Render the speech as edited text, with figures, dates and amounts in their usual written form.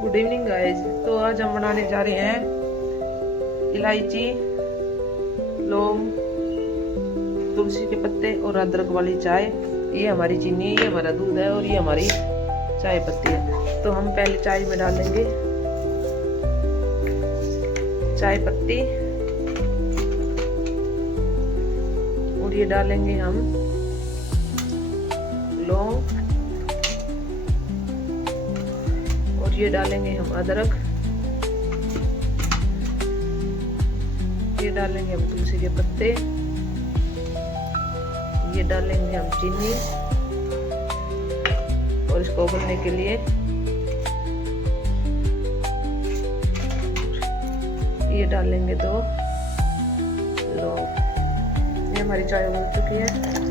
Good evening guys. तो आज हम बनाने जा रहे हैं इलायची, लौंग, तुलसी के पत्ते और अदरक वाली चाय। ये हमारी चीनी है, ये हमारा दूध है और ये हमारी चाय पत्ती है। तो हम पहले चाय में डालेंगे चाय पत्ती और ये डालेंगे हम लौंग और ये डालेंगे हम अदरक, ये डालेंगे हम तुलसी के पत्ते, ये डालेंगे हम चीनी और इसको उबलने के लिए ये डालेंगे 2 लौंग। ये हमारी चाय उबल चुकी है।